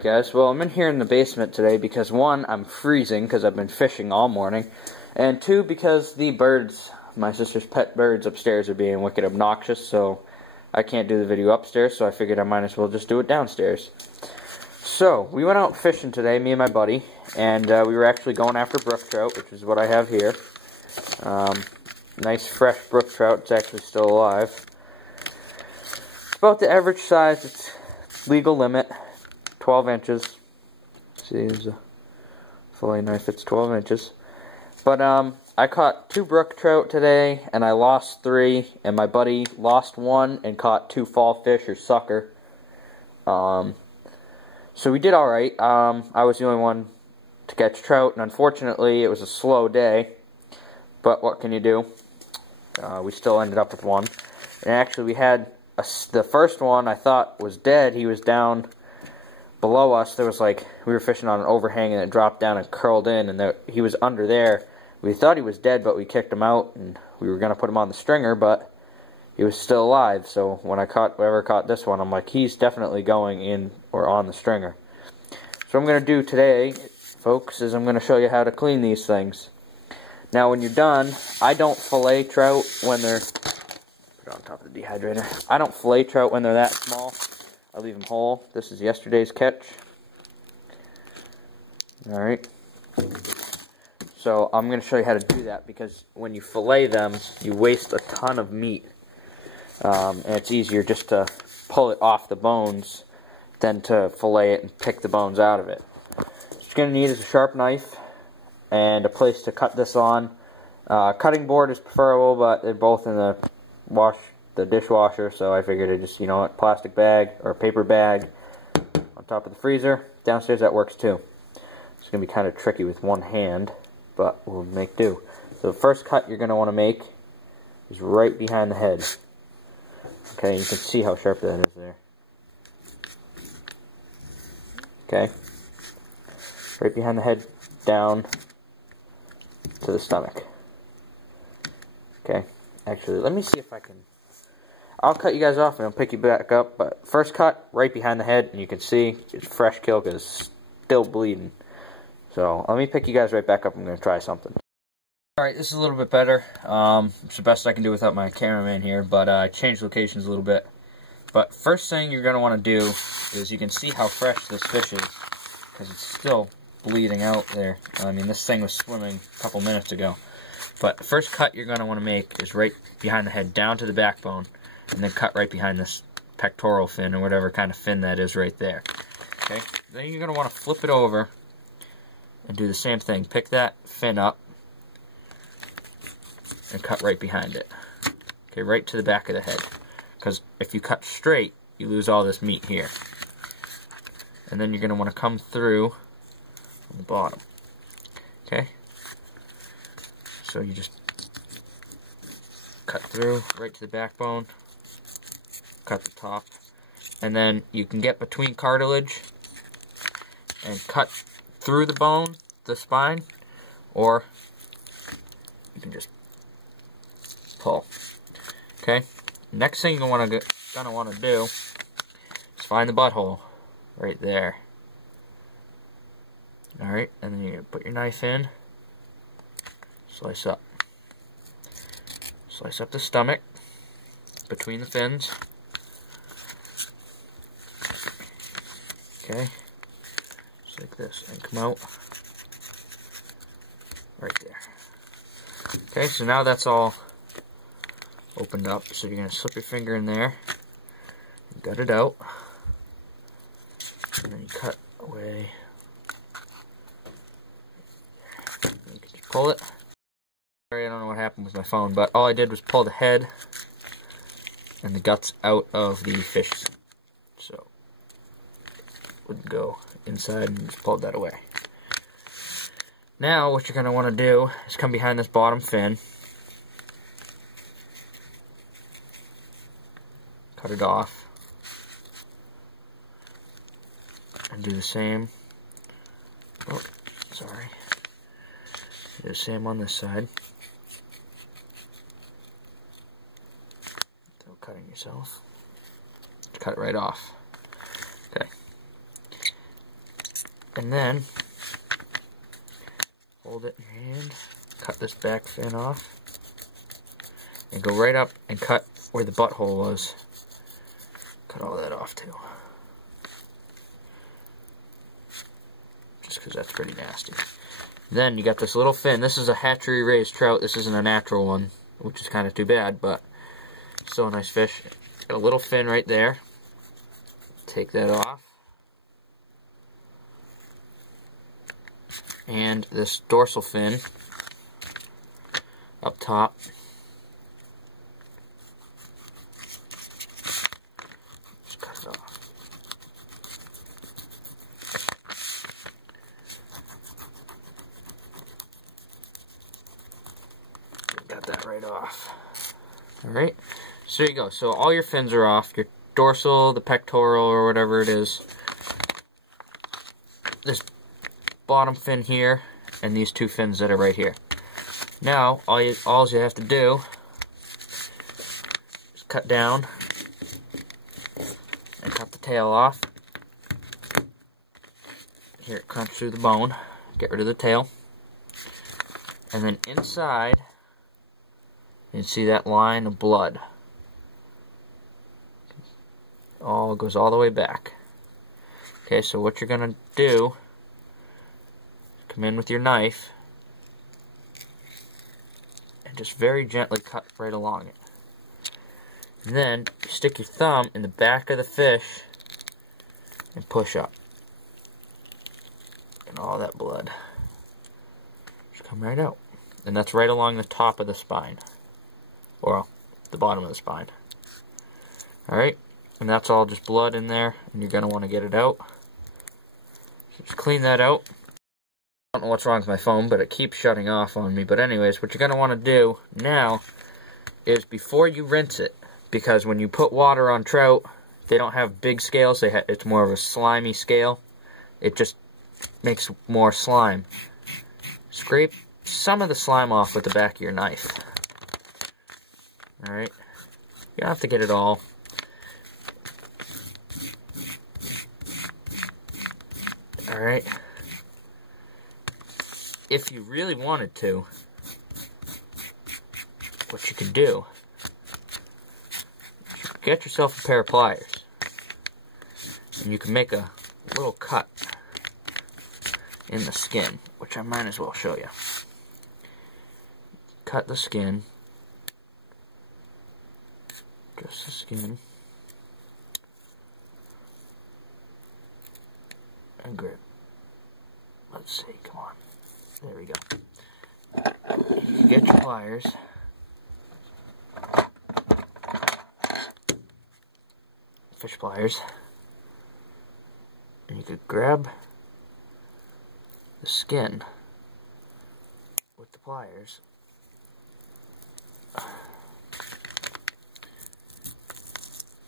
Guys, well, I'm in here in the basement today because one, I'm freezing because I've been fishing all morning, and two, because the birds, my sister's pet birds upstairs, are being wicked obnoxious, so I can't do the video upstairs, so I figured I might as well just do it downstairs. So, we went out fishing today, me and my buddy, and we were actually going after brook trout, which is what I have here. Nice fresh brook trout. It's actually still alive. It's about the average size. It's legal limit. 12 inches. See, there's a fillet knife. It's 12 inches. But I caught 2 brook trout today, and I lost 3, and my buddy lost 1 and caught 2 fall fish or sucker. So we did all right. I was the only one to catch trout, and unfortunately, it was a slow day. But what can you do? We still ended up with 1. And actually, we had the first one I thought was dead. He was down below us. There was we were fishing on an overhang, and it dropped down and curled in, and he was under there. We thought he was dead, but we kicked him out, and we were going to put him on the stringer, but he was still alive. So when whoever caught this one, I'm like, he's definitely going in or on the stringer. So what I'm going to do today, folks, is I'm going to show you how to clean these things. Now when you're done, I don't fillet trout when they're, put it on top of the dehydrator. I don't fillet trout when they're that small. I leave them whole. This is yesterday's catch. Alright. So I'm going to show you how to do that, because when you fillet them, you waste a ton of meat. And it's easier just to pull it off the bones than to fillet it and pick the bones out of it. What you're going to need is a sharp knife and a place to cut this on. Cutting board is preferable, but they're both in the dishwasher, so I figured I'd just, plastic bag or paper bag on top of the freezer. Downstairs that works too. It's going to be kind of tricky with one hand, but we'll make do. So the first cut you're going to want to make is right behind the head. Okay, you can see how sharp that is there. Okay. Right behind the head, down to the stomach. Okay. Actually, let me see if I can... I'll cut you guys off and I'll pick you back up, but first cut, right behind the head, and you can see it's fresh kill because it's still bleeding. So, let me pick you guys right back up. I'm going to try something. Alright, this is a little bit better. It's the best I can do without my cameraman here, but I changed locations a little bit. But first thing you're going to want to do is, you can see how fresh this fish is, because it's still bleeding out there. I mean, this thing was swimming a couple minutes ago. But the first cut you're going to want to make is right behind the head, down to the backbone, and then cut right behind this pectoral fin, or whatever kind of fin that is right there. Okay, then you're going to want to flip it over and do the same thing. Pick that fin up and cut right behind it. Okay, right to the back of the head. Because if you cut straight, you lose all this meat here. And then you're going to want to come through on the bottom. Okay? So you just cut through right to the backbone, cut the top, and then you can get between cartilage and cut through the bone, the spine, or you can just pull. Okay? Next thing you're gonna want to do is find the butthole right there. Alright, and then you put your knife in, slice up. Slice up the stomach between the fins. Okay, just like this, and come out right there. Okay, so now that's all opened up. So you're going to slip your finger in there and gut it out, and then you cut away. You can just pull it. Sorry, I don't know what happened with my phone, but all I did was pull the head and the guts out of the fish, so it wouldn't go inside, and just pulled that away. Now what you're going to want to do is come behind this bottom fin, cut it off, and do the same. Oh, sorry. Do the same on this side. Without cutting yourself. Cut it right off. Okay. And then hold it in your hand, cut this back fin off, and go right up and cut where the butthole was. Cut all that off too. Just because that's pretty nasty. Then you got this little fin. This is a hatchery raised trout. This isn't a natural one, which is kind of too bad, but still a nice fish. Got a little fin right there. Take that off. And this dorsal fin up top. Just cut it off. Got that right off. Alright, so there you go. So all your fins are off. Your dorsal, the pectoral, or whatever it is. This bottom fin here, and these two fins that are right here. Now, all you have to do is cut down and cut the tail off. Here, crunch through the bone, get rid of the tail. And then inside, you can see that line of blood. All goes all the way back. Okay, so what you're gonna do, come in with your knife and just very gently cut right along it. And then you stick your thumb in the back of the fish and push up. And all that blood just come right out. And that's right along the top of the spine. Or the bottom of the spine. Alright? And that's all just blood in there, and you're going to want to get it out. So just clean that out. I don't know what's wrong with my phone, but it keeps shutting off on me. But anyways, what you're going to want to do now is before you rinse it, because when you put water on trout, they don't have big scales. It's more of a slimy scale. It just makes more slime. Scrape some of the slime off with the back of your knife. Alright? You don't have to get it all. Alright? If you really wanted to, what you could do, you could get yourself a pair of pliers. And you can make a little cut in the skin, which I might as well show you. Cut the skin. Just the skin. And grip. Let's see, come on. There we go. You can get your pliers. Fish pliers. And you could grab the skin with the pliers.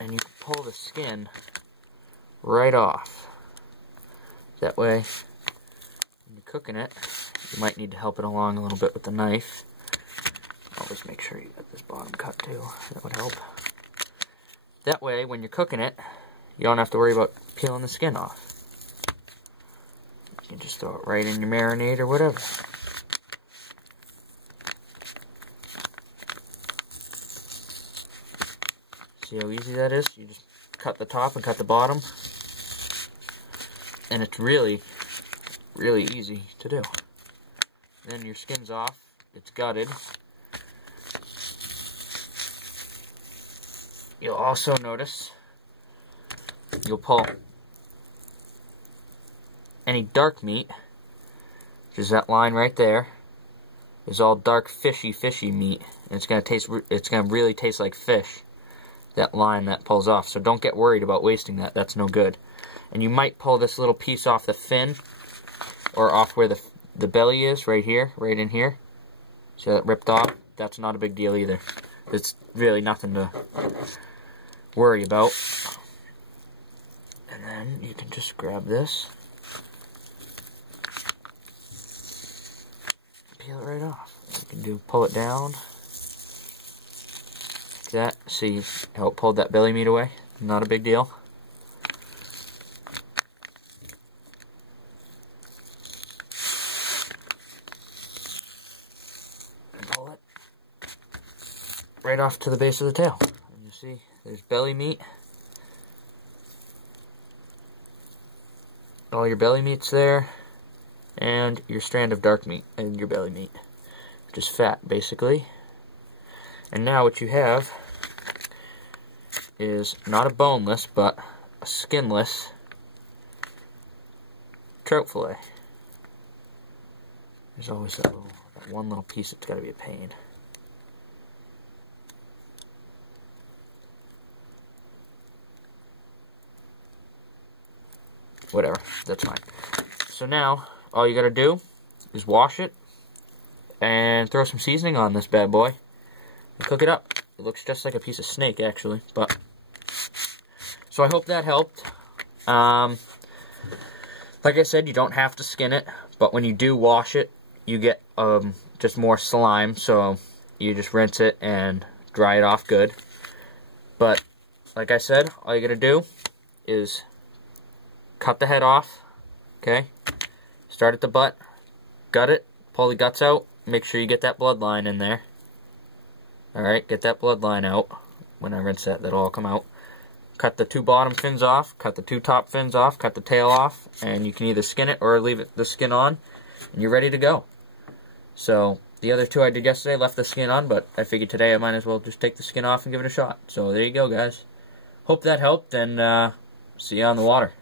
And you can pull the skin right off. That way, when you're cooking it, you might need to help it along a little bit with the knife. Always make sure you get this bottom cut too. That would help. That way, when you're cooking it, you don't have to worry about peeling the skin off. You can just throw it right in your marinade or whatever. See how easy that is? You just cut the top and cut the bottom. And it's really, really easy to do. Then your skin's off. It's gutted. You'll also notice, you'll pull any dark meat, which is that line right there, is all dark fishy meat. And it's gonna really taste like fish. That line that pulls off. So don't get worried about wasting that. That's no good. And you might pull this little piece off the fin, or off where the belly is, right here, right in here. See that ripped off? That's not a big deal either. It's really nothing to worry about. And then you can just grab this, peel it right off. You can pull it down like that. See how it pulled that belly meat away? Not a big deal. right off to the base of the tail. And you see, there's belly meat. All your belly meat's there, and your strand of dark meat and your belly meat, which is fat, basically. And now what you have is not a boneless, but a skinless trout fillet. There's always that one little piece that's got to be a pain. Whatever, that's fine. So now, all you got to do is wash it and throw some seasoning on this bad boy and cook it up. It looks just like a piece of snake, actually, but... So I hope that helped. Like I said, you don't have to skin it, but when you do wash it, you get just more slime, so you just rinse it and dry it off good. But, like I said, all you gotta do is cut the head off, okay? Start at the butt, gut it, pull the guts out, make sure you get that bloodline in there. Alright, get that bloodline out. When I rinse that, that'll all come out. Cut the 2 bottom fins off, cut the 2 top fins off, cut the tail off, and you can either skin it or leave the skin on, and you're ready to go. So, the other 2 I did yesterday left the skin on, but I figured today I might as well just take the skin off and give it a shot. So, there you go, guys. Hope that helped, and see you on the water.